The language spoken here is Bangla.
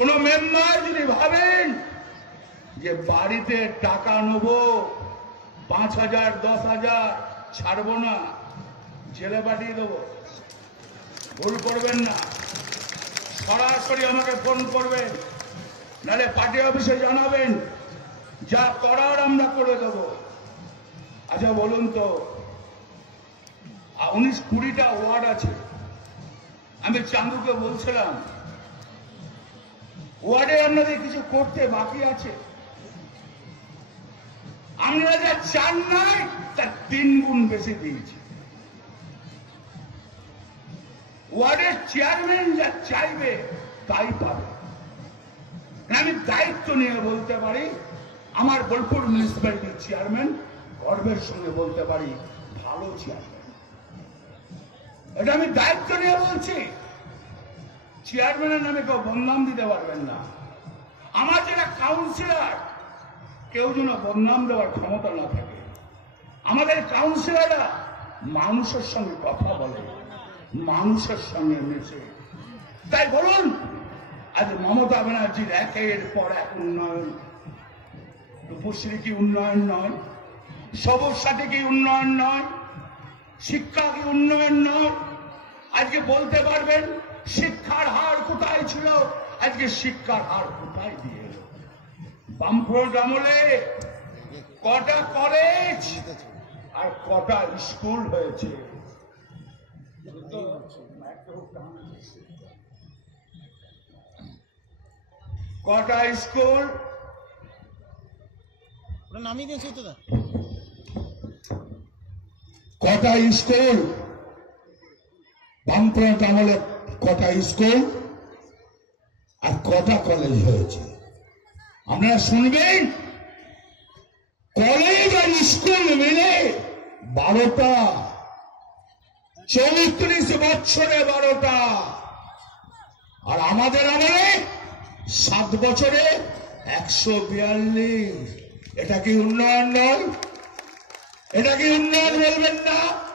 কোন মেম্বার যদি ভাবেন যে বাড়িতে টাকা নেব, পাঁচ হাজার, দশ হাজার, ছাড়বো না, জেলে পাঠিয়ে দেবো। ভুল করবেন না। সরাসরি আমাকে ফোন করবেন, নাহলে পার্টি অফিসে জানাবেন, যা করার আমরা করে দেব। আচ্ছা বলুন তো উনিশ কুড়িটা ওয়ার্ড আছে। আমি চান্দুকে বলছিলাম ওয়ার্ডে আপনাদের কিছু করতে বাকি আছে? আমরা যা চান নাই তার তিন গুণ বেশি দিয়েছি। ওয়ার্ডের চেয়ারম্যান যা চাইবে, তাই পাবে। আমি দায়িত্ব নিয়ে বলতে পারি, আমার বোলপুর মিউনিসিপ্যালিটির চেয়ারম্যান গর্বের সঙ্গে বলতে পারি, ভালো চেয়ারম্যান এটা আমি দায়িত্ব নিয়ে বলছি। চেয়ারম্যানের নামে কেউ বদনাম দিতে পারবেন না। আমার যারা কাউন্সিলর কেউ যেন বদনাম দেওয়ার ক্ষমতা না থাকে। আমাদের কাউন্সিলররা মানুষের সঙ্গে কথা বলে, মানুষের সঙ্গে মেশে। তাই বলুন, আজ মমতা ব্যানার্জির একের পর এক উন্নয়ন। রূপশ্রী কি উন্নয়ন নয়? সবুজ সাথী কি উন্নয়ন নয়? শিক্ষা কি উন্নয়ন নয়? আজকে বলতে পারবেন শিক্ষার হার কোথায় ছিল? আজকে শিক্ষার হার কোথায় দিয়ে এলো? বামফ্রন্ট আমলে কটা কলেজ আর কটা স্কুল হয়েছে? কটা স্কুল নামিয়ে দিয়েছে তো কটা স্কুল বামফ্রন্ট আমলে কটা স্কুল আর কটা কলেজ হয়েছে? আপনারা শুনবেন? কলেজ আর স্কুল মিলে বারোটা। চৌত্রিশ বছরে বারোটা। আর আমাদের আমলে সাত বছরে একশো বিয়াল্লিশ। এটা কি উন্নয়ন নয়? এটা কি উন্নয়ন বলবেন না?